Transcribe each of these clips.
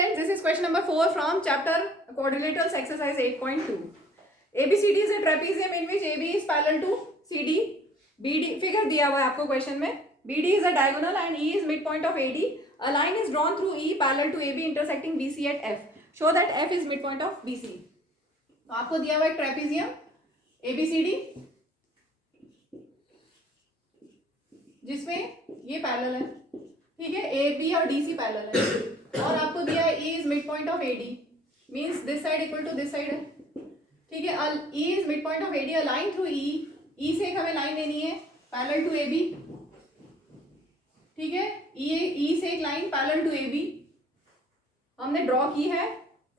students, this is question number 4 from chapter quadrilaterals exercise 8.2. ABCD is a trapezium in which AB is parallel to CD. BD figure दिया हुआ है आपको question में. BD is a diagonal and E is midpoint of AD. A line is drawn through E parallel to AB intersecting BC at F. Show that F is midpoint of BC. तो आपको दिया हुआ है trapezium ABCD जिसमें ये parallel है, ठीक है, AB और DC पैरेलल है, और आपको दिया है E is midpoint of AD, means this side equal to this side है, ठीक है. E is midpoint of AD, a line through E से हमें लाइन लेनी है पैरेलल टू AB, ठीक है. E से एक लाइन पैरेलल टू AB हमने ड्रॉ की है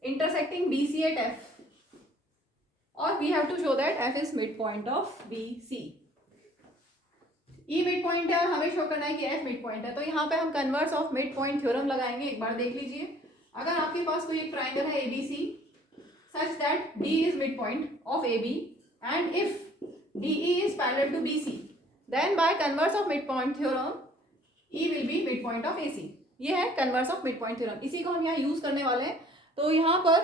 इंटरसेक्टिंग BC एट F, और we have to show that F is mid point of BC. E mid point है, हमें शो करना है कि F मिड पॉइंट है. तो यहाँ पे हम converse of mid point theorem लगाएंगे. एक बार देख लीजिए, अगर आपके पास कोई एक ट्राइंगल है ABC such that D is midpoint of AB and if DE is parallel to BC, then by converse of midpoint theorem E will be midpoint of AC. ये है कन्वर्स ऑफ मिडपॉइंट थ्योरम, इसी को हम यहाँ use करने वाले हैं. तो यहाँ पर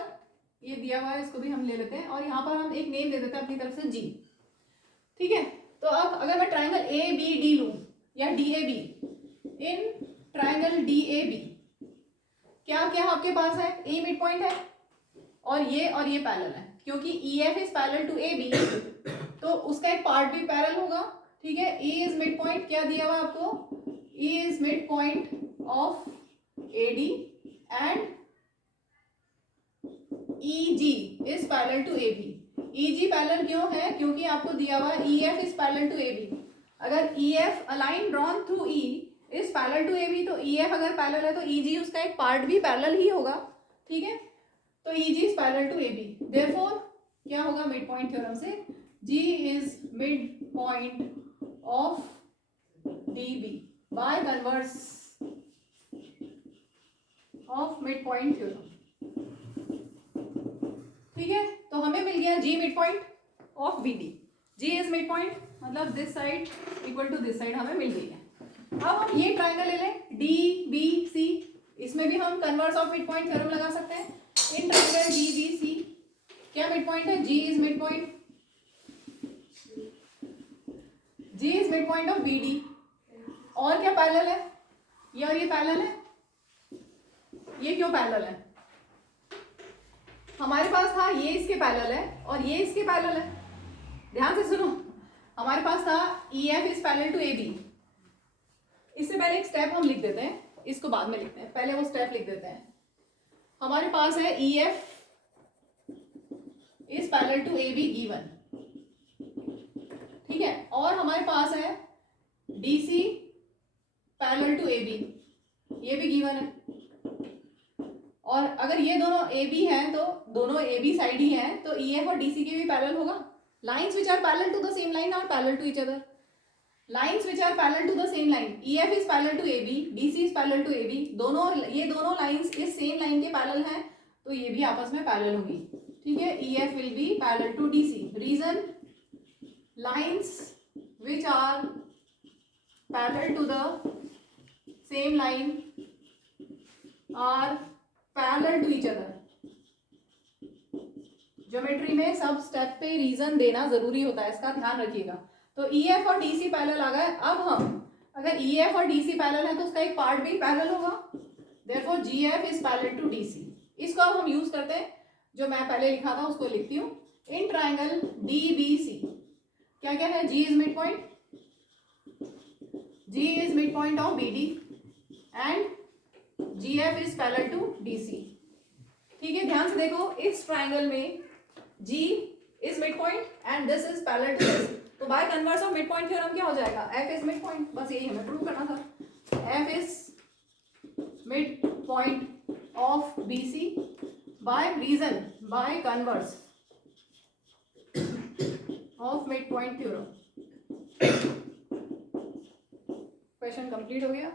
ये दिया हुआ है, इसको भी हम ले लेते हैं और यहाँ पर हम एक नेम दे देते हैं अपनी तरफ से G, ठीक है. तो अब अगर मैं ट्राइंगल ABD लूँ या DAB, इन ट्राइंगल DAB क्या क्या आपके पास है, E मिड पॉइंट है और ये पैरेलल है, क्योंकि EF is parallel to AB तो उसका एक पार्ट भी पैरेलल होगा, ठीक है. E इज मिड पॉइंट क्या दिया हुआ आपको, E is mid point of AD and EG is parallel to AB. EG parallel क्यों है, क्योंकि आपको दिया हुआ EF is parallel to AB. अगर EF a line drawn through E is parallel to AB तो EF अगर पैरेलल है तो EG उसका एक पार्ट भी पैरेलल ही होगा, ठीक है. तो EG is parallel to AB, therefore क्या होगा मिड पॉइंट थ्योरम से, G is mid point of DB by converse of mid point theorem, ठीक है. तो हमें मिल गया G mid point of BD. G is mid point मतलब this side equal to this side हमें मिल गई है. अब हम ये ट्राइंगल ले लें DBC, इसमें भी हम converse of mid point theorem लगा सकते हैं. इन ट्राइंगल DBC क्या मिड पॉइंट है, G is mid point, G is mid point of BD. और क्या पैरेलल है, ये और ये पैरेलल है. ये क्यों पैरेलल है, हमारे पास था ये इसके पैरेलल है और ये इसके पैरेलल है. ध्यान से सुनो, हमारे पास था EF is parallel to AB. इससे पहले एक स्टेप हम लिख देते हैं, इसको बाद में लिखते हैं, पहले वो स्टेप लिख देते हैं. हमारे पास है EF is parallel to AB गिवन, ठीक है. और हमारे पास है DC पैरेलल टू AB, ये भी गिवन है. और अगर ये दोनों AB हैं तो दोनों AB साइड ही हैं, तो EF और DC के भी पैरेलल होगा. Lines which are parallel to the same line are parallel to each other. Lines which are parallel to the same line, EF is parallel to AB, DC is parallel to AB. ये दोनों lines इस same line के parallel हैं, तो ये भी आपस में पैरेलल होगी, ठीक है. EF will be parallel to DC. Reason, lines which are parallel to the same line are parallel to each other. Geometry में सब स्टेप पे रीजन देना जरूरी होता है, इसका ध्यान रखिएगा. तो EF और DC पैरेलल आ गए. अब हम अगर EF और DC पैरेलल है तो उसका एक पार्ट भी पैरेलल होगा, therefore GF is parallel to DC. इसको अब हम यूज करते हैं, जो मैं पहले लिखा था उसको लिखती हूँ. इन ट्राइंगल DBC क्या क्या है, G is mid point, G is mid point of BD and GF is parallel to DC, ठीक है. ध्यान से देखो, इस ट्राइंगल में G is mid point and this is parallel to this. तो by converse of mid point theorem क्या हो जाएगा, F इज मिड पॉइंट. बस यही हमें प्रूव करना था, F is mid point of BC by reason, by converse of mid point theorem. Question complete हो गया.